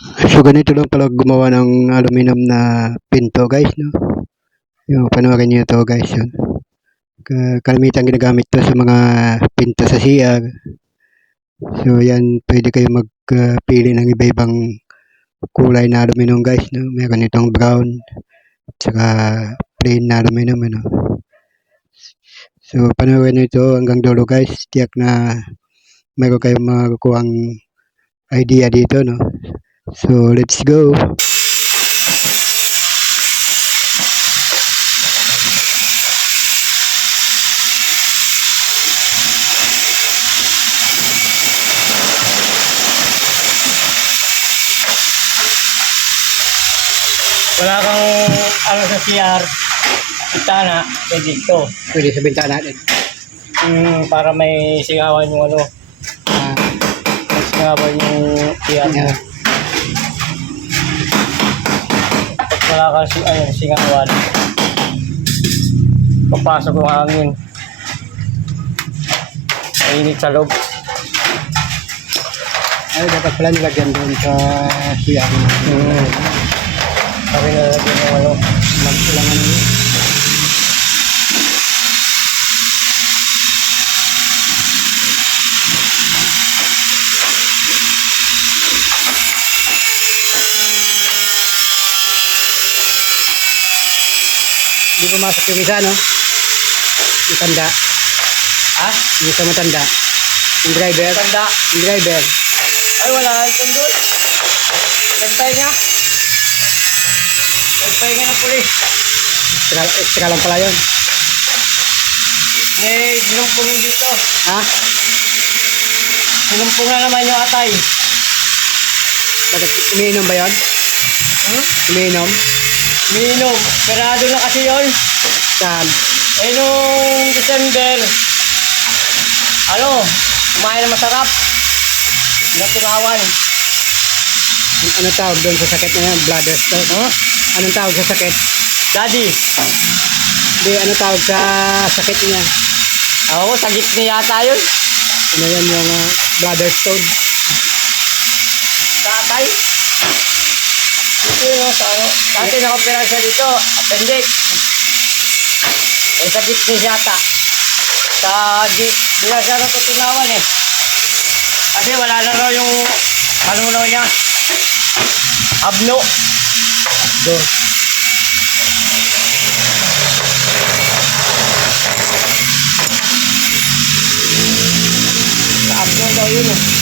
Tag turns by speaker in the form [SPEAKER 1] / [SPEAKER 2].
[SPEAKER 1] So ganito lang pala gumawa ng aluminum na pinto guys no. Yung panoorin niyo to guys yun. Ka- Kalimitan ginagamit to sa mga pinto sa CR. So yan pwede kayo magpili ng iba-ibang kulay na aluminum guys no. Meron itong brown at saka plain na aluminum ano. So panoorin niyo ito hanggang dulo guys. Tiyak na meron kayong makukuhang idea dito no. So let's go.
[SPEAKER 2] Wala kang ano sa CR, kita na, pwede dito.
[SPEAKER 1] Pwede sa bintana natin.
[SPEAKER 2] Mm, para may singawan yung ano,
[SPEAKER 1] Ah,
[SPEAKER 2] may singawan yung CR mo.
[SPEAKER 1] yeah.
[SPEAKER 2] Wala kang si, ano, singawan, papasok yung hangin. Mainit sa loob.
[SPEAKER 1] Ay, dapat pala nilagyan doon sa siyang
[SPEAKER 2] Mm. Sabi na lagyan yung ano,
[SPEAKER 1] magkulangan nyo. Hindi pumasok yung isa, no? Yung tanda.
[SPEAKER 2] ha?
[SPEAKER 1] Yung isa matanda. Yung driver.
[SPEAKER 2] Tanda.
[SPEAKER 1] Yung driver.
[SPEAKER 2] Ay, wala itong doon. Nagpahinga. Nagpahinga ng pulis.
[SPEAKER 1] Extra, extra lang pala yun.
[SPEAKER 2] May ginumpungin dito.
[SPEAKER 1] Ha?
[SPEAKER 2] Ginumpung na naman yung atay.
[SPEAKER 1] Bakit umiinom ba yun?
[SPEAKER 2] Hmm?
[SPEAKER 1] Umiinom?
[SPEAKER 2] Minom. Perado na kasi yun.
[SPEAKER 1] Saan?
[SPEAKER 2] Eh nung December, ano, kumain na masarap. Natunawan.
[SPEAKER 1] Ano tawag doon sa sakit na yan? Bladder stone?
[SPEAKER 2] Huh?
[SPEAKER 1] Anong tawag sa sakit?
[SPEAKER 2] Daddy,
[SPEAKER 1] Hindi, ano tawag sa sakit niya?
[SPEAKER 2] ako, sagit niya yata yun.
[SPEAKER 1] Ano yan yung uh, bladder stone?
[SPEAKER 2] Sa atay. Dito yun, sa ano. Dati nakopera siya dito, appendix. Eh, sagit niya yata. Sa, di, di na siya natutunawan eh. Kasi wala na raw yung, na niya, abno.
[SPEAKER 1] Do.
[SPEAKER 2] Sa abno daw yun eh.